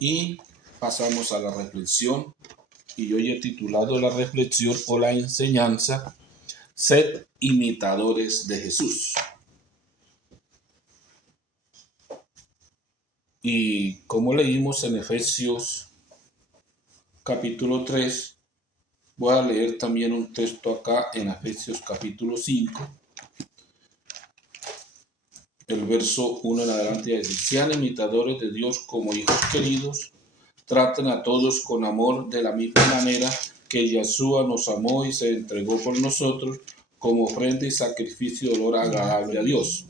y pasamos a la reflexión. Y hoy he titulado la reflexión o la enseñanza: Sed imitadores de Jesús. Y como leímos en Efesios capítulo 3, voy a leer también un texto acá en Efesios capítulo 5, el verso 1 en adelante. Dice: sean imitadores de Dios como hijos queridos, traten a todos con amor de la misma manera que Yeshua nos amó y se entregó por nosotros como ofrenda y sacrificio de olor agradable a Dios.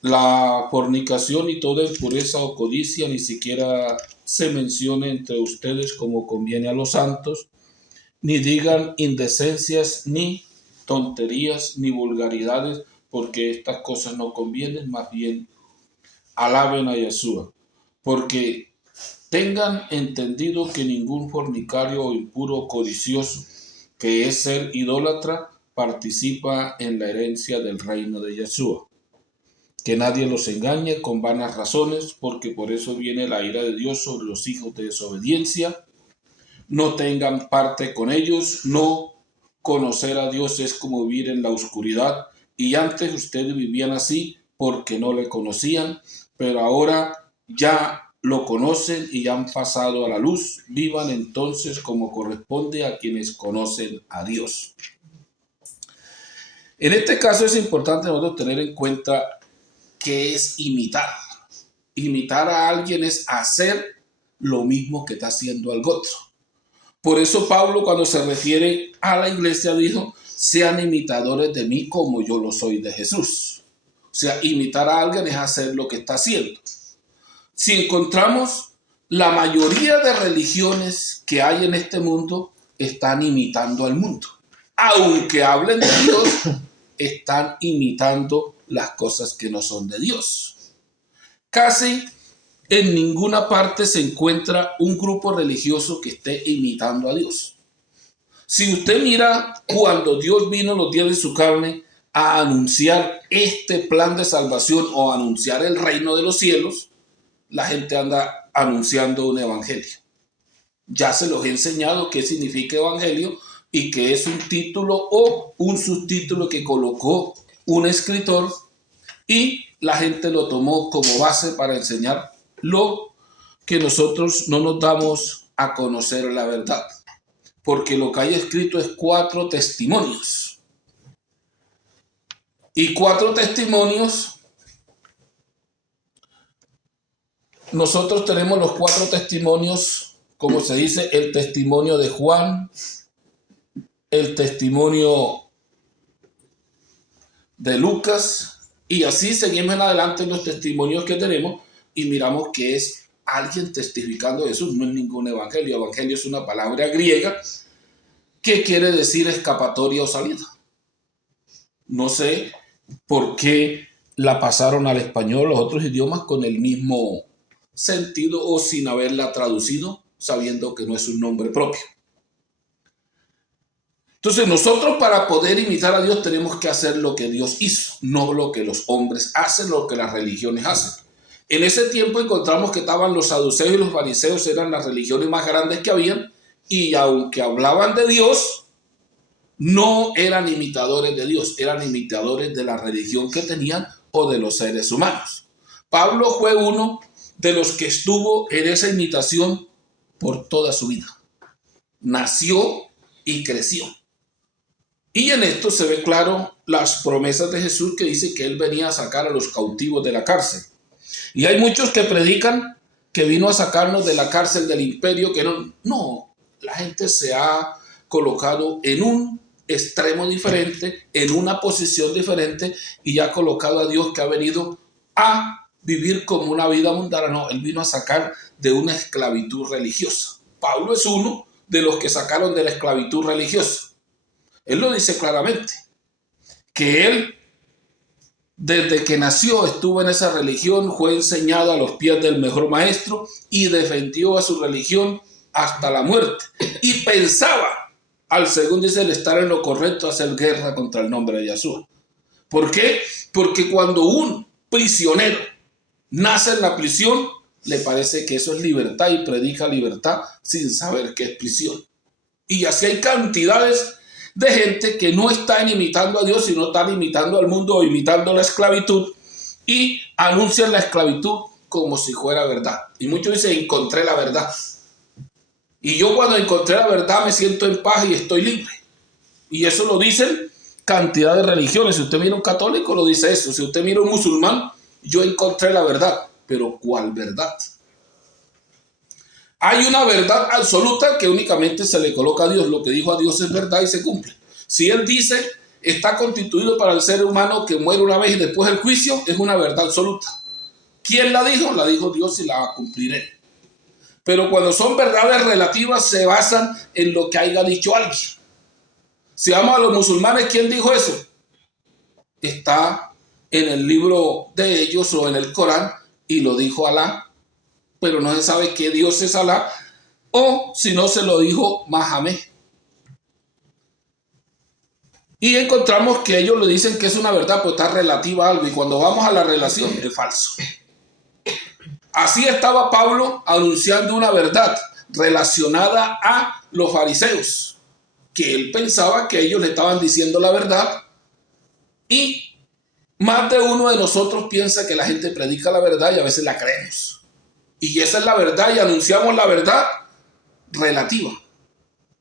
La fornicación y toda impureza o codicia ni siquiera se mencione entre ustedes como conviene a los santos, ni digan indecencias, ni tonterías, ni vulgaridades, porque estas cosas no convienen, más bien alaben a Yeshua. Porque tengan entendido que ningún fornicario o impuro o codicioso, que es ser idólatra, participa en la herencia del reino de Yeshua. Que nadie los engañe con vanas razones, porque por eso viene la ira de Dios sobre los hijos de desobediencia. No tengan parte con ellos. No conocer a Dios es como vivir en la oscuridad, y antes ustedes vivían así porque no le conocían, pero ahora ya lo conocen y ya han pasado a la luz. Vivan entonces como corresponde a quienes conocen a Dios. En este caso es importante nosotros tener en cuenta que es imitar. Imitar a alguien es hacer lo mismo que está haciendo al otro. Por eso Pablo, cuando se refiere a la iglesia, dijo: sean imitadores de mí como yo lo soy de Jesús. O sea, imitar a alguien es hacer lo que está haciendo. Si encontramos, la mayoría de religiones que hay en este mundo están imitando al mundo. Aunque hablen de Dios, están imitando las cosas que no son de Dios. Casi en ninguna parte se encuentra un grupo religioso que esté imitando a Dios. Si usted mira, cuando Dios vino en los días de su carne a anunciar este plan de salvación o a anunciar el reino de los cielos, la gente anda anunciando un evangelio. Ya se los he enseñado qué significa evangelio y que es un título o un subtítulo que colocó un escritor y la gente lo tomó como base para enseñar lo que nosotros no nos damos a conocer la verdad. Porque lo que hay escrito es 4 testimonios. Y 4 testimonios, nosotros tenemos los 4 testimonios, como se dice, el testimonio de Juan, el testimonio de Lucas, y así seguimos en adelante los testimonios que tenemos y miramos que es alguien testificando de Jesús. No es ningún evangelio. Evangelio es una palabra griega que quiere decir escapatoria o salida. No sé por qué la pasaron al español los otros idiomas con el mismo sentido o sin haberla traducido, sabiendo que no es un nombre propio. Entonces nosotros, para poder imitar a Dios, tenemos que hacer lo que Dios hizo, no lo que los hombres hacen, lo que las religiones hacen. En ese tiempo encontramos que estaban los saduceos y los fariseos, eran las religiones más grandes que habían, y aunque hablaban de Dios, no eran imitadores de Dios, eran imitadores de la religión que tenían o de los seres humanos. Pablo fue uno de los que estuvo en esa imitación por toda su vida. Nació y creció. Y en esto se ve claro las promesas de Jesús, que dice que él venía a sacar a los cautivos de la cárcel. Y hay muchos que predican que vino a sacarnos de la cárcel del imperio, que no, la gente se ha colocado en un extremo diferente, en una posición diferente, y ha colocado a Dios que ha venido a vivir como una vida mundana. No, él vino a sacar de una esclavitud religiosa. Pablo es uno de los que sacaron de la esclavitud religiosa. Él lo dice claramente, que él desde que nació estuvo en esa religión, fue enseñado a los pies del mejor maestro y defendió a su religión hasta la muerte. Y pensaba, al segundo dice, el estar en lo correcto, hacer guerra contra el nombre de Yeshua. ¿Por qué? Porque cuando un prisionero nace en la prisión, le parece que eso es libertad y predica libertad sin saber qué es prisión. Y así hay cantidades de gente que no están imitando a Dios, sino están imitando al mundo o imitando la esclavitud y anuncian la esclavitud como si fuera verdad. Y muchos dicen, encontré la verdad. Y yo cuando encontré la verdad me siento en paz y estoy libre. Y eso lo dicen cantidad de religiones. Si usted mira un católico, lo dice eso. Si usted mira un musulmán, yo encontré la verdad. Pero ¿cuál verdad? Hay una verdad absoluta que únicamente se le coloca a Dios. Lo que dijo a Dios es verdad y se cumple. Si Él dice, está constituido para el ser humano que muere una vez y después el juicio, es una verdad absoluta. ¿Quién la dijo? La dijo Dios y la cumpliré. Pero cuando son verdades relativas, se basan en lo que haya dicho alguien. Si vamos a los musulmanes, ¿quién dijo eso? Está en el libro de ellos o en el Corán y lo dijo Alá, pero no se sabe qué Dios es Alá, o si no se lo dijo Mahomet. Y encontramos que ellos le dicen que es una verdad, pues está relativa a algo, y cuando vamos a la relación es falso. Así estaba Pablo anunciando una verdad relacionada a los fariseos, que él pensaba que ellos le estaban diciendo la verdad, y más de uno de nosotros piensa que la gente predica la verdad y a veces la creemos. Y esa es la verdad y anunciamos la verdad relativa,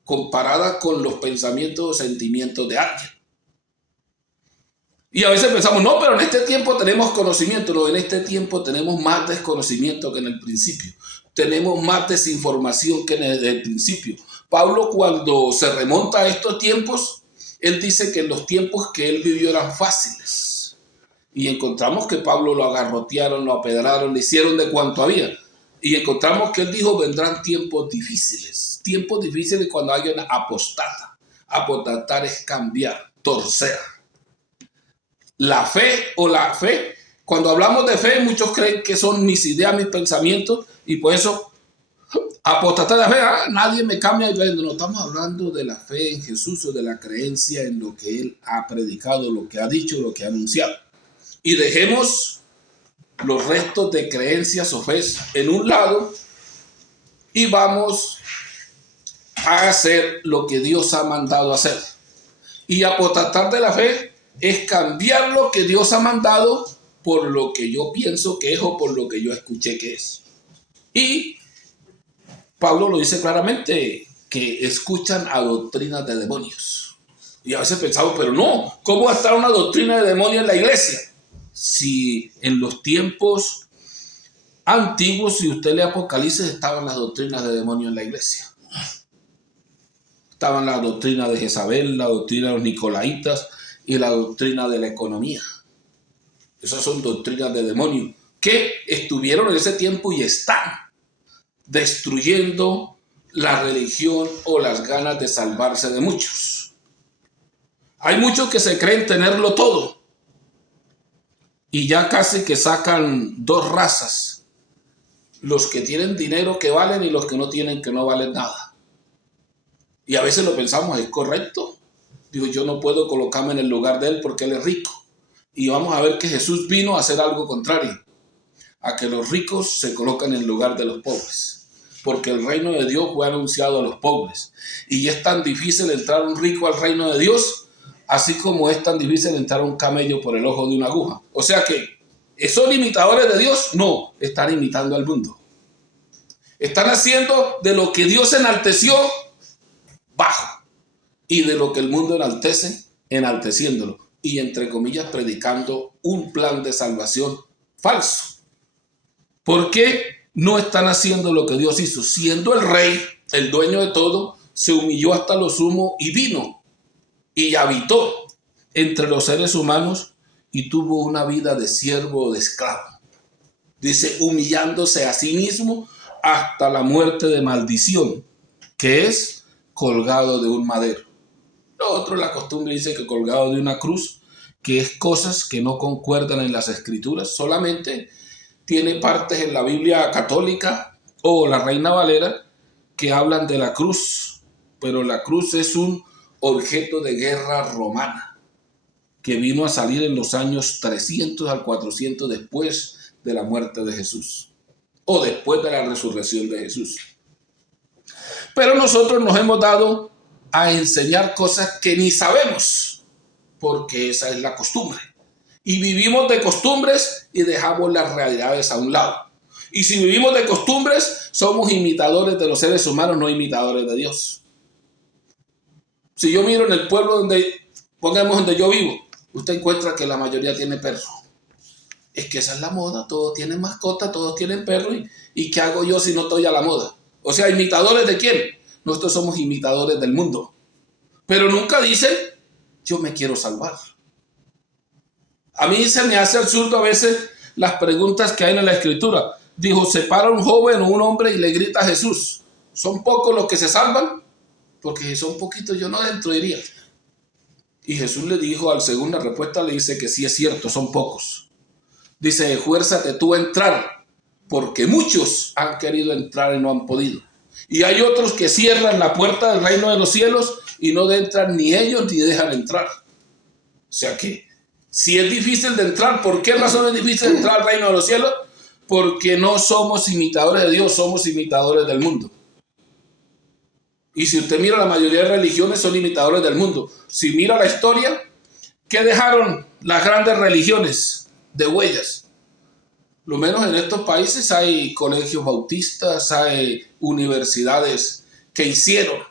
comparada con los pensamientos o sentimientos de alguien. Y a veces pensamos, no, pero en este tiempo tenemos conocimiento. No, en este tiempo tenemos más desconocimiento que en el principio. Tenemos más desinformación que en el principio. Pablo, cuando se remonta a estos tiempos, él dice que los tiempos que él vivió eran fáciles. Y encontramos que Pablo lo agarrotearon, lo apedraron, le hicieron de cuanto había. Y encontramos que él dijo, vendrán tiempos difíciles. Tiempos difíciles cuando alguien apostata. Apostatar es cambiar, torcer. La fe, cuando hablamos de fe, muchos creen que son mis ideas, mis pensamientos, y por eso apostatar la fe, nadie me cambia. No estamos hablando de la fe en Jesús o de la creencia en lo que Él ha predicado, lo que ha dicho, lo que ha anunciado. Y dejemos los restos de creencias o fe en un lado y vamos a hacer lo que Dios ha mandado hacer. Y apostatar de la fe es cambiar lo que Dios ha mandado por lo que yo pienso que es o por lo que yo escuché que es. Y Pablo lo dice claramente, que escuchan a doctrinas de demonios. Y a veces pensamos, pero no, ¿cómo va a estar una doctrina de demonios en la iglesia? Si en los tiempos antiguos, si usted lee Apocalipsis, estaban las doctrinas de demonios en la iglesia. Estaban las doctrinas de Jezabel, la doctrina de los Nicolaitas y la doctrina de la economía. Esas son doctrinas de demonios que estuvieron en ese tiempo y están destruyendo la religión o las ganas de salvarse de muchos. Hay muchos que se creen tenerlo todo y ya casi que sacan dos razas: los que tienen dinero que valen y los que no tienen que no valen nada. Y a veces lo pensamos, ¿es correcto? Digo, yo no puedo colocarme en el lugar de él porque él es rico. Y vamos a ver que Jesús vino a hacer algo contrario, a que los ricos se colocan en el lugar de los pobres, porque el reino de Dios fue anunciado a los pobres. Y es tan difícil entrar un rico al reino de Dios, así como es tan difícil entrar un camello por el ojo de una aguja. O sea que, ¿son imitadores de Dios? No, están imitando al mundo. Están haciendo de lo que Dios enalteció bajo, y de lo que el mundo enaltece, enalteciéndolo. Y entre comillas predicando un plan de salvación falso. ¿Por qué no están haciendo lo que Dios hizo? Siendo el rey, el dueño de todo, se humilló hasta lo sumo y vino y habitó entre los seres humanos y tuvo una vida de siervo o de esclavo. Dice, humillándose a sí mismo hasta la muerte de maldición, que es colgado de un madero. Otro, la costumbre dice que colgado de una cruz, que es cosas que no concuerdan en las escrituras, solamente tiene partes en la Biblia católica o la Reina Valera que hablan de la cruz, pero la cruz es un objeto de guerra romana que vino a salir en los años 300 al 400 después de la muerte de Jesús. o después de la resurrección de Jesús. Pero nosotros nos hemos dado a enseñar cosas que ni sabemos, porque esa es la costumbre. Y vivimos de costumbres y dejamos las realidades a un lado. Y si vivimos de costumbres, somos imitadores de los seres humanos, no imitadores de Dios. Si yo miro en el pueblo donde yo vivo, usted encuentra que la mayoría tiene perro. Es que esa es la moda, todos tienen mascota, todos tienen perro. ¿Y qué hago yo si no estoy a la moda? O sea, ¿imitadores de quién? Nosotros somos imitadores del mundo. Pero nunca dicen, yo me quiero salvar. A mí se me hace absurdo a veces las preguntas que hay en la Escritura. Dijo, se para un joven o un hombre y le grita a Jesús. ¿Son pocos los que se salvan? Porque si son poquitos yo no entro, diría. Y Jesús le dijo, al segunda respuesta le dice que sí es cierto, son pocos. Dice, esfuérzate tú a entrar, porque muchos han querido entrar y no han podido. Y hay otros que cierran la puerta del reino de los cielos y no entran ni ellos ni dejan entrar. O sea que, si es difícil de entrar, ¿por qué razón es difícil de entrar al reino de los cielos? Porque no somos imitadores de Dios, somos imitadores del mundo. Y si usted mira la mayoría de religiones son imitadores del mundo. Si mira la historia, ¿qué dejaron las grandes religiones de huellas? Lo menos en estos países hay colegios bautistas, hay universidades que hicieron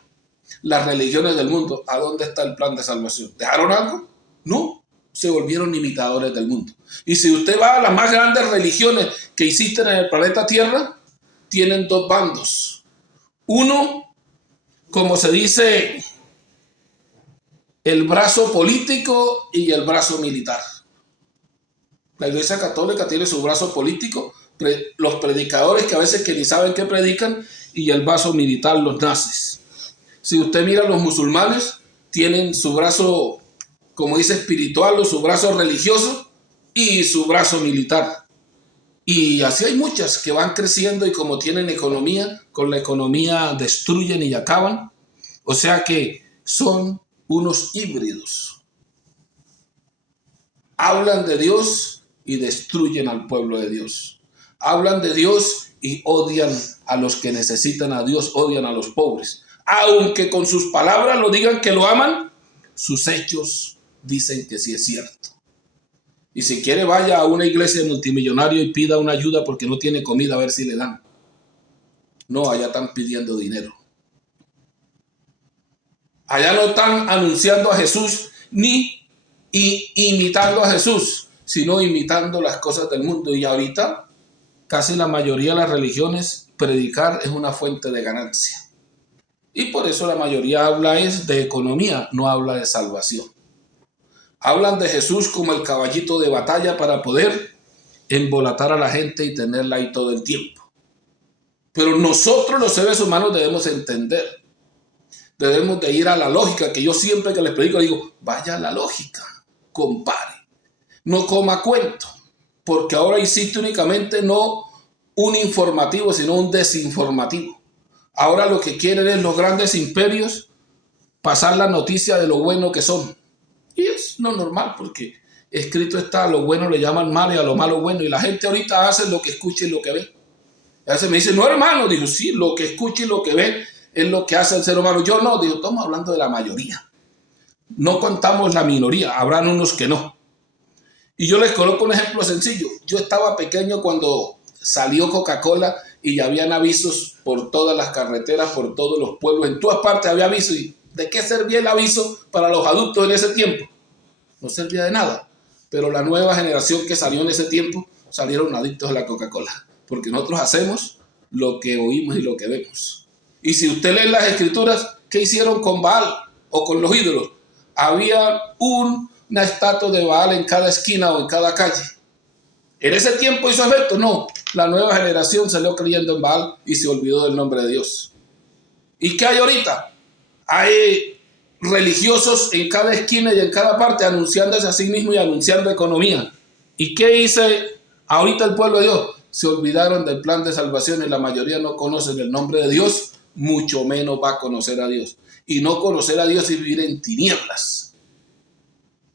las religiones del mundo. ¿A dónde está el plan de salvación? ¿Dejaron algo? No, se volvieron imitadores del mundo. Y si usted va a las más grandes religiones que existen en el planeta Tierra, tienen dos bandos. Uno, como se dice, el brazo político y el brazo militar. La Iglesia Católica tiene su brazo político, los predicadores que a veces que ni saben qué predican, y el brazo militar, los nazis. Si usted mira a los musulmanes, tienen su brazo, como dice, espiritual, o su brazo religioso y su brazo militar. Y así hay muchas que van creciendo y como tienen economía, con la economía destruyen y acaban. O sea que son unos híbridos. Hablan de Dios y destruyen al pueblo de Dios. Hablan de Dios y odian a los que necesitan a Dios, odian a los pobres. Aunque con sus palabras lo digan que lo aman, sus hechos dicen que sí es cierto. Y si quiere, vaya a una iglesia multimillonaria y pida una ayuda porque no tiene comida, a ver si le dan. No, allá están pidiendo dinero. Allá no están anunciando a Jesús ni imitando a Jesús, sino imitando las cosas del mundo. Y ahorita, casi la mayoría de las religiones, predicar es una fuente de ganancia. Y por eso la mayoría habla es de economía, no habla de salvación. Hablan de Jesús como el caballito de batalla para poder embolatar a la gente y tenerla ahí todo el tiempo. Pero nosotros los seres humanos debemos entender, debemos de ir a la lógica, que yo siempre que les predico digo, vaya a la lógica, compare, no coma cuento, porque ahora existe únicamente no un informativo, sino un desinformativo. Ahora lo que quieren es los grandes imperios pasar la noticia de lo bueno que son. Y es lo normal, porque escrito está, a lo bueno le llaman malo y a lo malo bueno. Y la gente ahorita hace lo que escucha y lo que ve. A veces me dice, no hermano, digo, sí, lo que escucha y lo que ve es lo que hace el ser humano. Yo no, digo, estamos hablando de la mayoría. No contamos la minoría, habrán unos que no. Y yo les coloco un ejemplo sencillo. Yo estaba pequeño cuando salió Coca-Cola y ya habían avisos por todas las carreteras, por todos los pueblos, en todas partes había avisos. ¿Y de qué servía el aviso para los adultos en ese tiempo? No servía de nada. Pero la nueva generación que salió en ese tiempo salieron adictos a la Coca-Cola, porque nosotros hacemos lo que oímos y lo que vemos. Y si usted lee las escrituras, ¿qué hicieron con Baal o con los ídolos? Había una estatua de Baal en cada esquina o en cada calle. ¿En ese tiempo hizo efecto? No. La nueva generación salió creyendo en Baal y se olvidó del nombre de Dios. ¿Y qué hay ahorita? Hay religiosos en cada esquina y en cada parte anunciándose a sí mismo y anunciando economía. ¿Y qué dice ahorita el pueblo de Dios? Se olvidaron del plan de salvación y la mayoría no conocen el nombre de Dios, mucho menos va a conocer a Dios. Y no conocer a Dios es vivir en tinieblas.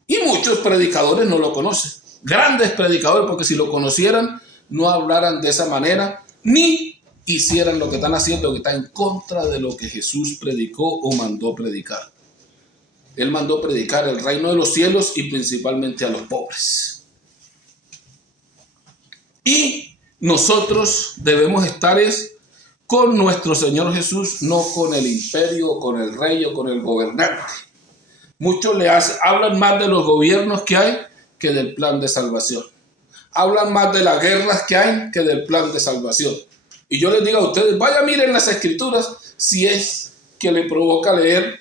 Y muchos predicadores no lo conocen. Grandes predicadores, porque si lo conocieran, no hablaran de esa manera ni hicieran lo que están haciendo, que está en contra de lo que Jesús predicó o mandó predicar. Él mandó predicar el reino de los cielos y principalmente a los pobres. Y nosotros debemos estar con nuestro Señor Jesús, no con el imperio, con el rey o con el gobernante. Muchos hablan más de los gobiernos que hay que del plan de salvación. Hablan más de las guerras que hay que del plan de salvación. Y yo les digo a ustedes, vaya, miren las escrituras, si es que le provoca leer,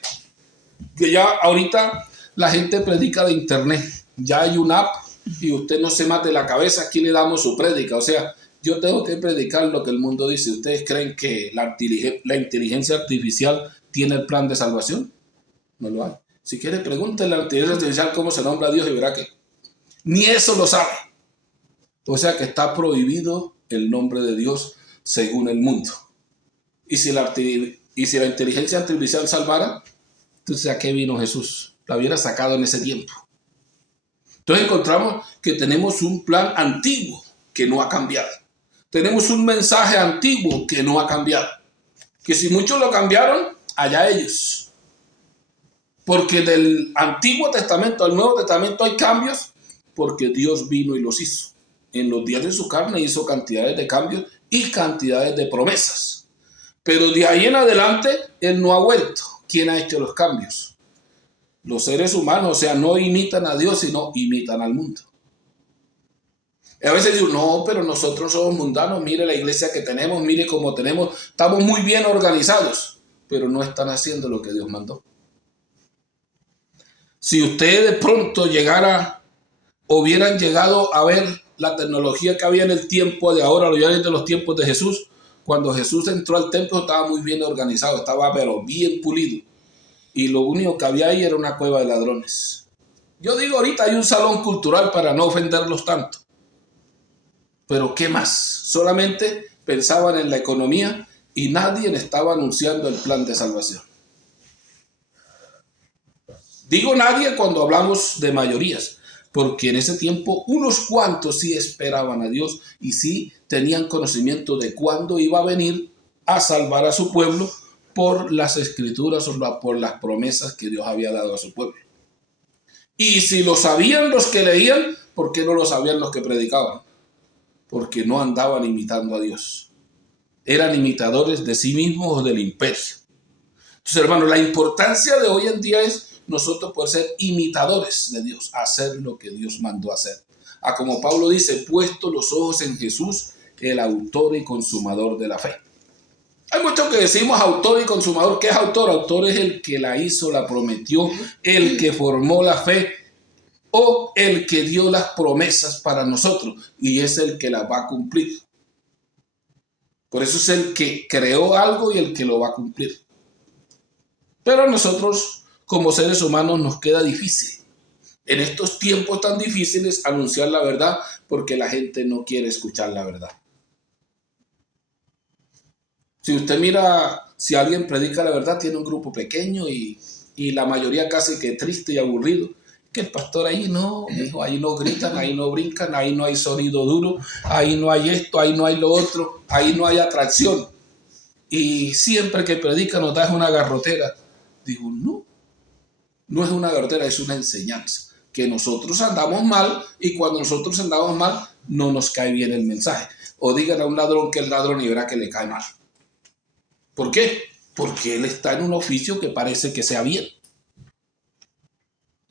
que ya ahorita la gente predica de internet. Ya hay una app y usted no se mate la cabeza, aquí le damos su prédica. O sea, yo tengo que predicar lo que el mundo dice. ¿Ustedes creen que la inteligencia artificial tiene el plan de salvación? No lo hay. Si quiere, pregúntele a la inteligencia artificial cómo se nombra a Dios y verá que ni eso lo sabe. O sea que está prohibido el nombre de Dios según el mundo. Y si la inteligencia artificial salvara, entonces ¿a qué vino Jesús? La hubiera sacado en ese tiempo. Entonces encontramos que tenemos un plan antiguo que no ha cambiado. Tenemos un mensaje antiguo que no ha cambiado. Que si muchos lo cambiaron, allá ellos. Porque del Antiguo Testamento al Nuevo Testamento hay cambios porque Dios vino y los hizo. En los días de su carne hizo cantidades de cambios y cantidades de promesas. Pero de ahí en adelante Él no ha vuelto. ¿Quién ha hecho los cambios? Los seres humanos, o sea, no imitan a Dios, sino imitan al mundo. Y a veces digo, no, pero nosotros somos mundanos, mire la iglesia que tenemos, mire cómo tenemos, estamos muy bien organizados, pero no están haciendo lo que Dios mandó. Si usted de pronto hubieran llegado a ver la tecnología que había en el tiempo de ahora, de los tiempos de Jesús, cuando Jesús entró al templo estaba muy bien organizado, estaba pero bien pulido. Y lo único que había ahí era una cueva de ladrones. Yo digo, ahorita hay un salón cultural para no ofenderlos tanto. Pero ¿qué más? Solamente pensaban en la economía y nadie estaba anunciando el plan de salvación. Digo nadie cuando hablamos de mayorías, porque en ese tiempo unos cuantos sí esperaban a Dios y sí tenían conocimiento de cuándo iba a venir a salvar a su pueblo por las escrituras o por las promesas que Dios había dado a su pueblo. Y si lo sabían los que leían, ¿por qué no lo sabían los que predicaban? Porque no andaban imitando a Dios. Eran imitadores de sí mismos o del imperio. Entonces, hermanos, la importancia de hoy en día es nosotros poder ser imitadores de Dios, hacer lo que Dios mandó hacer. Como Pablo dice, puesto los ojos en Jesús, el autor y consumador de la fe. Hay muchos que decimos autor y consumador. ¿Qué es autor? Autor es el que la hizo, la prometió, el que formó la fe o el que dio las promesas para nosotros y es el que las va a cumplir. Por eso es el que creó algo y el que lo va a cumplir. Pero a nosotros, como seres humanos, nos queda difícil. En estos tiempos tan difíciles, anunciar la verdad porque la gente no quiere escuchar la verdad. Si usted mira, si alguien predica la verdad, tiene un grupo pequeño y la mayoría casi que triste y aburrido. Que el pastor ahí no, dijo, ahí no gritan, ahí no brincan, ahí no hay sonido duro, ahí no hay esto, ahí no hay lo otro, ahí no hay atracción. Y siempre que predica nos da una garrotera. Digo, no es una garrotera, es una enseñanza. Que nosotros andamos mal y cuando nosotros andamos mal no nos cae bien el mensaje. O digan a un ladrón que es ladrón y verá que le cae mal. ¿Por qué? Porque él está en un oficio que parece que sea bien.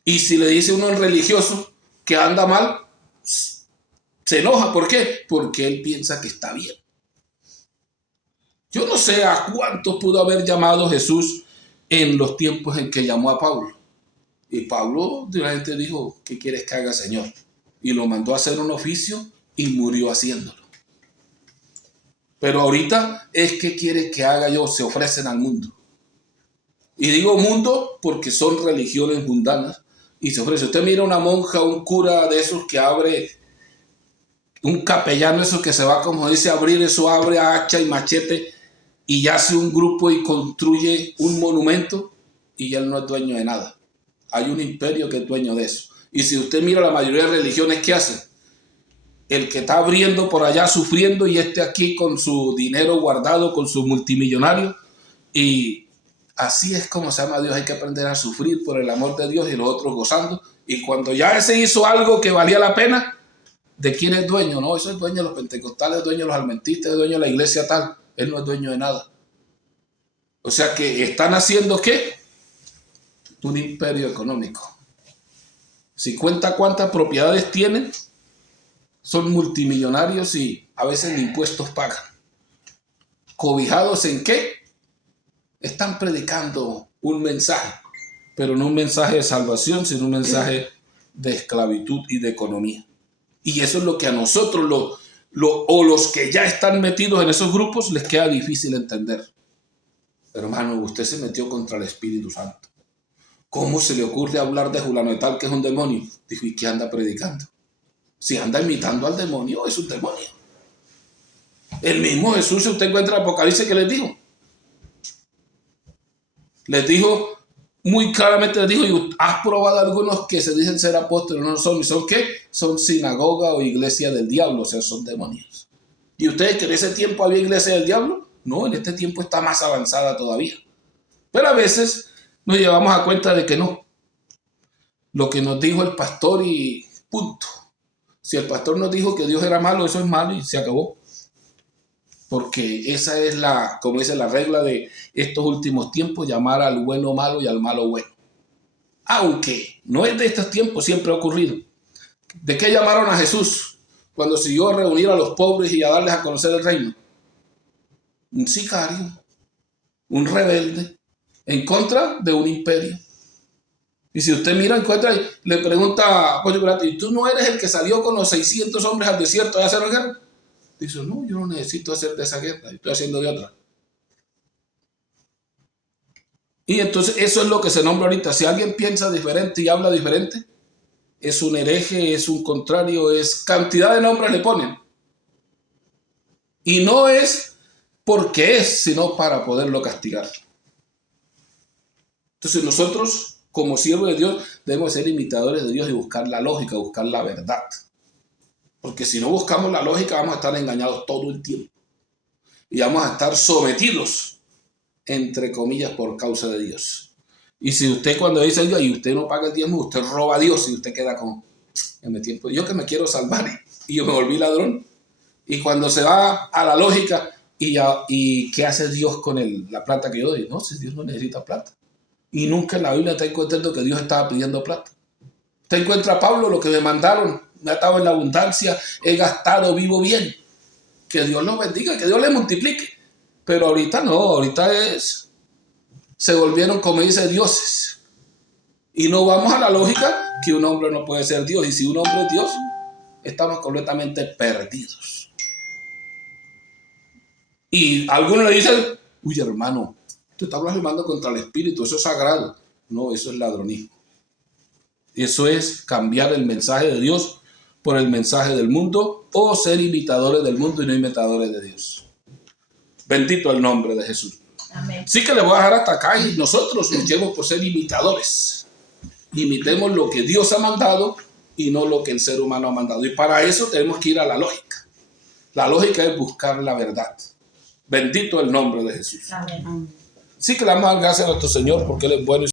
Y si le dice uno al religioso que anda mal, se enoja. ¿Por qué? Porque él piensa que está bien. Yo no sé a cuántos pudo haber llamado Jesús en los tiempos en que llamó a Pablo. Y Pablo de la gente dijo, ¿qué quieres que haga, Señor? Y lo mandó a hacer un oficio y murió haciéndolo. Pero ahorita es que quiere que haga yo, se ofrecen al mundo. Y digo mundo porque son religiones mundanas y se ofrece. Usted mira una monja, un cura de esos que abre, un capellano, esos que se va, como dice, a abrir, eso abre a hacha y machete y hace un grupo y construye un monumento y él no es dueño de nada. Hay un imperio que es dueño de eso. Y si usted mira la mayoría de religiones, ¿qué hacen? el que está abriendo por allá sufriendo y este aquí con su dinero guardado, con su multimillonario. Y así es como se ama a Dios. Hay que aprender a sufrir por el amor de Dios y los otros gozando. Y cuando ya ese hizo algo que valía la pena, ¿de quién es dueño? No, eso es dueño de los pentecostales, es dueño de los adventistas, es dueño de la iglesia tal. Él no es dueño de nada. O sea que están haciendo ¿qué? Un imperio económico. Si cuenta cuántas propiedades tienen, son multimillonarios y a veces ni impuestos pagan. ¿Cobijados en qué? Están predicando un mensaje, pero no un mensaje de salvación, sino un mensaje de esclavitud y de economía. Y eso es lo que a nosotros, o los que ya están metidos en esos grupos, les queda difícil entender. Pero hermano, usted se metió contra el Espíritu Santo. ¿Cómo se le ocurre hablar de fulano de tal que es un demonio? Dijo, ¿y qué anda predicando? Si anda imitando al demonio, es un demonio. El mismo Jesús, si usted encuentra el Apocalipsis, ¿qué les dijo? Les dijo, muy claramente les dijo, y has probado a algunos que se dicen ser apóstoles, no son, ¿y son qué? Son sinagoga o iglesia del diablo, o sea, son demonios. ¿Y ustedes que en ese tiempo había iglesia del diablo? No, en este tiempo está más avanzada todavía. Pero a veces nos llevamos a cuenta de que no. Lo que nos dijo el pastor y punto. Si el pastor nos dijo que Dios era malo, eso es malo y se acabó. Porque esa es como dice la regla de estos últimos tiempos, llamar al bueno malo y al malo bueno. Aunque no es de estos tiempos, siempre ha ocurrido. ¿De qué llamaron a Jesús cuando siguió a reunir a los pobres y a darles a conocer el reino? Un sicario, un rebelde, en contra de un imperio. Y si usted mira, encuentra y le pregunta a Pollo Pirata, ¿y tú no eres el que salió con los 600 hombres al desierto a hacer la guerra? Dice, no, yo no necesito hacer de esa guerra, estoy haciendo de otra. Y entonces eso es lo que se nombra ahorita. Si alguien piensa diferente y habla diferente, es un hereje, es un contrario, es cantidad de nombres le ponen. Y no es porque es, sino para poderlo castigar. Entonces nosotros, como siervos de Dios, debemos ser imitadores de Dios y buscar la lógica, buscar la verdad. Porque si no buscamos la lógica, vamos a estar engañados todo el tiempo. Y vamos a estar sometidos, entre comillas, por causa de Dios. Y si usted cuando dice, oiga, y usted no paga el diezmo, usted roba a Dios y usted queda con, en mi tiempo, yo que me quiero salvar y yo me volví ladrón. Y cuando se va a la lógica, ¿y qué hace Dios con la plata que yo doy? No, si Dios no necesita plata. Y nunca en la Biblia está encontrando que Dios estaba pidiendo plata. Usted encuentra a Pablo, lo que me mandaron, me ha estado en la abundancia, he gastado, vivo bien. Que Dios lo bendiga, que Dios le multiplique. Pero ahorita no, ahorita se volvieron, como dice, dioses. Y no vamos a la lógica que un hombre no puede ser Dios. Y si un hombre es Dios, estamos completamente perdidos. Y algunos le dicen, uy hermano, tú estás blasfemando contra el Espíritu, eso es sagrado. No, eso es ladronismo. Eso es cambiar el mensaje de Dios por el mensaje del mundo o ser imitadores del mundo y no imitadores de Dios. Bendito el nombre de Jesús. Amén. Sí que le voy a dejar hasta acá y nosotros luchemos por ser imitadores. Imitemos lo que Dios ha mandado y no lo que el ser humano ha mandado. Y para eso tenemos que ir a la lógica. La lógica es buscar la verdad. Bendito el nombre de Jesús. Amén. Sí que le damos gracias a nuestro Señor porque Él es bueno.